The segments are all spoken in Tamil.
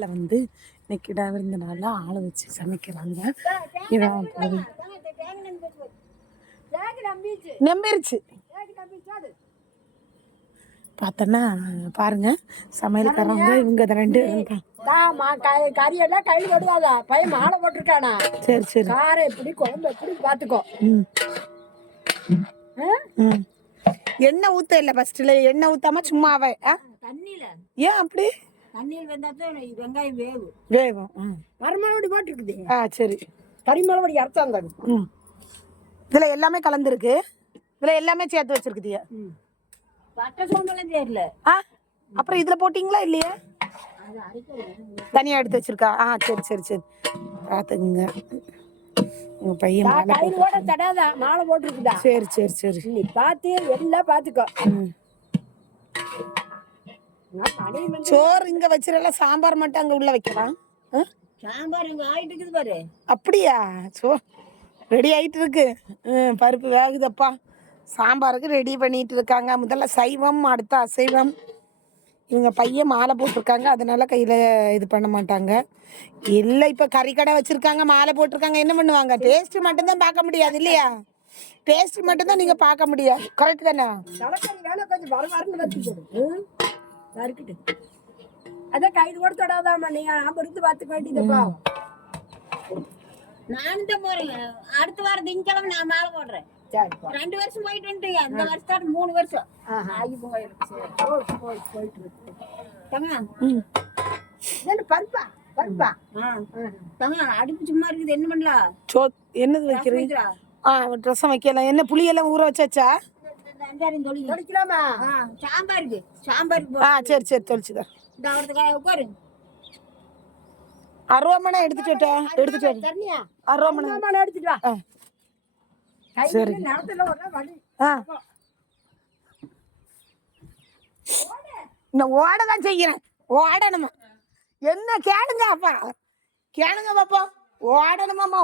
வந்து இன்னைக்கு கிடா விருந்தனால ஆளை வச்சு சமைக்கிறாங்க. இதான் நம்பிருச்சு பார்த்தோன்னா பாருங்க, சமையல்காரவங்க இவங்க ரெண்டு கறியெல்லாம் கழுவி விடுவாதா பையன் மாலை போட்டிருக்கானா. சரி சரி, காரம் எப்படி குழம்பு எப்படி பார்த்துக்கோ. எண்ணெய் ஊத்த இல்லை, ஃபர்ஸ்ட்ல எண்ணெய் ஊத்தாம சும்மாவே தண்ணியில. ஏன் அப்படி? தண்ணியில் வெந்தாத்தான் வெங்காயம் வேகும். மரமளவடி போட்டுருக்குது. சரி, கறிமளவடி அர்த்தம் தான். இதுல எல்லாமே கலந்துருக்கு, இதுல எல்லாமே சேர்த்து வச்சிருக்குதியா. பட்டை சோம்பெல்லாம் தெரியல. அப்புறம் இதுல போட்டீங்களா இல்லையா? தனியா எடுத்து வச்சிருக்கா. சரி சரி சரி, பாத்துங்க. உங்க பையன் மாலை போட்டுருக்குதா. சரி சரி சரி, நீ பார்த்து எல்லாம் பார்த்துக்கோ. சோறு இங்க வச்சிடலாம், சாம்பார் மட்டும் அங்க உள்ள வைக்கலாம். சாம்பார் இங்க ஆயிட்டு இருக்குது பாரு. அப்படியா? ரெடி ஆயிட்டு இருக்கு. பருப்பு வேகுதப்பா, சாம்பாருக்கு ரெடி பண்ணிட்டு இருக்காங்க. முதல்ல சைவம், அடுத்த அசைவம். இவங்க பையன் மாலை போட்டிருக்காங்க, அதனால கையில இது பண்ண மாட்டாங்க. இல்லை, இப்ப கறி கடை வச்சிருக்காங்க, மாலை போட்டிருக்காங்க, என்ன பண்ணுவாங்க? டேஸ்ட் மட்டும்தான் பார்க்க முடியாது இல்லையா? டேஸ்ட் மட்டும்தான் நீங்க பார்க்க முடியாது. கரெக்ட் தானே? அதான் கைது கூட தொடாதாமா, நீங்க பொறுத்து பார்த்துக்க வேண்டியதுப்பா. நான் இந்த முறை அடுத்த வாரம் திங்கக்கிழமை நான் மாலை போடுறேன். 2 வருஷம் போயிட்டு வந்துட்டீங்க. இந்த வருஷம் 3 வருஷம் ஆகி போயிட்டு பருப்பா பருப்பா அடுப்பு சும்மா இருக்குது. என்ன பண்ணலாம்? என்னது வைக்கிறீங்க? ரசம் வைக்கலாம். என்ன புளி எல்லாம் ஊற வச்சாச்சா? சாம்பாருக்கு சரி சரி, தொளிச்சுதான். உட்காரு. அருவாமனை எடுத்துட்டு அருவாமனை எடுத்துட்டு வா. சரி, நான் ஓடதான் செய்யறேன். ஓடணுமா? என்ன கேளுங்க அப்பா, கேளுங்க பாப்பா. ஓடணுமாம்மா,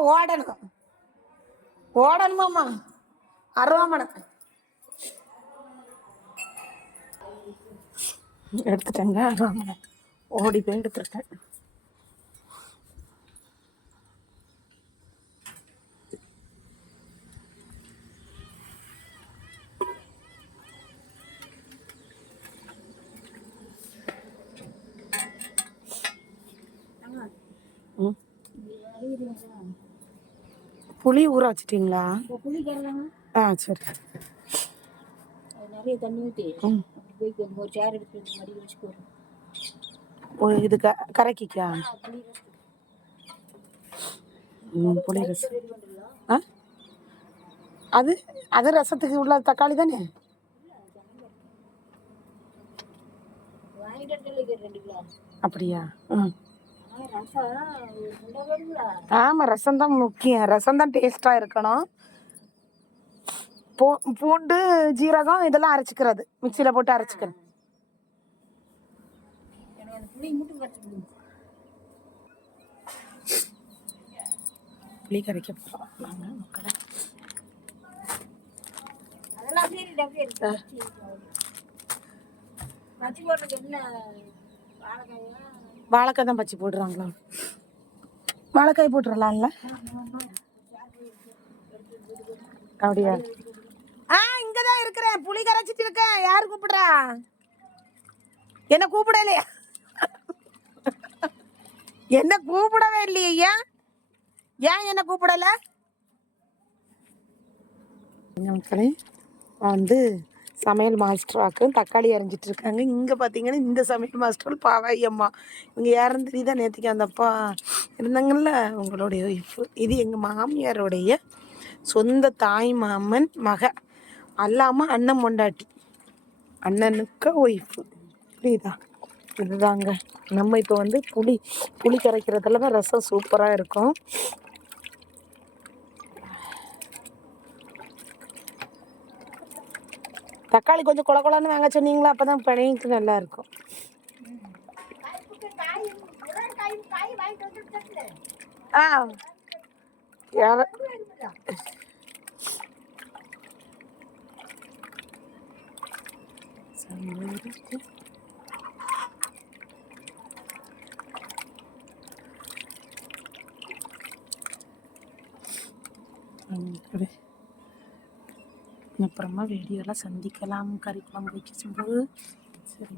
ஓடணுமாம்மா. அருவாமனை எடுத்துட்டேங்க. அருவாமனை ஓடி போய் எடுத்துருக்கேன். புளி ஊற வச்சிட்டீங்களா? சரி. நிறைய தண்ணி ஊற்றி ஒரு சேர் எடுத்து மடி வச்சுக்கோ. இது கரைக்கிக்கா? புளி ரசம். அது ரசத்துக்கு உள்ள தக்காளி தானே? அப்படியா? ஆமா, ரசம் தான் முக்கியம். ரசம் தான் டேஸ்டா இருக்கணும். பூண்டு, ஜீரகம் இதெல்லாம் அரைச்சிக்கிறது, மிக்சியில போட்டு அரைச்சிக்கிறது. புளி கரைக்க போறோம். வாழைக்காய் தான் பச்சி போடுறாங்களா? வாழைக்காய் போட்டுடலாம்ல? அப்படியா? இங்கதான் இருக்கிறேன், புளி கரைச்சிட்டு இருக்கேன். யாரு கூப்பிடுறா? என்ன கூப்பிடலையா? என்ன கூப்பிடவே இல்லையா? ஏன் என்ன கூப்பிடல? மக்களே, வந்து சமையல் மாஸ்டராக்கு தக்காளி அரைஞ்சிட்டு இருக்காங்க. இங்கே பார்த்தீங்கன்னா இந்த சமையல் மாஸ்டர் பாவாயி அம்மா. இவங்க யாருன்னு தெரியுதா? நேற்றுக்கு அந்த அப்பா இருந்தாங்கல்ல, உங்களுடைய ஒய்ஃபு. இது எங்கள் மாமியாருடைய சொந்த தாய் மாமன் மக, அல்லாமல் அண்ணன் பொண்டாட்டி, அண்ணனுக்கு ஒய்ஃபு. புரியுதா? இதுதாங்க நம்ம இப்போ வந்து புளி கரைக்கிறதுல தான் ரசம் சூப்பராக இருக்கும். தக்காளி கொஞ்சம் கொல கொலன்னு வாங்க சொன்னீங்களா? அப்போ தான் பிணைக்கு நல்லா இருக்கும். அப்புறமா வீடியோலாம் சந்திக்கலாம். கறி குழம்பு வைக்க சொல்லும்போது சரி.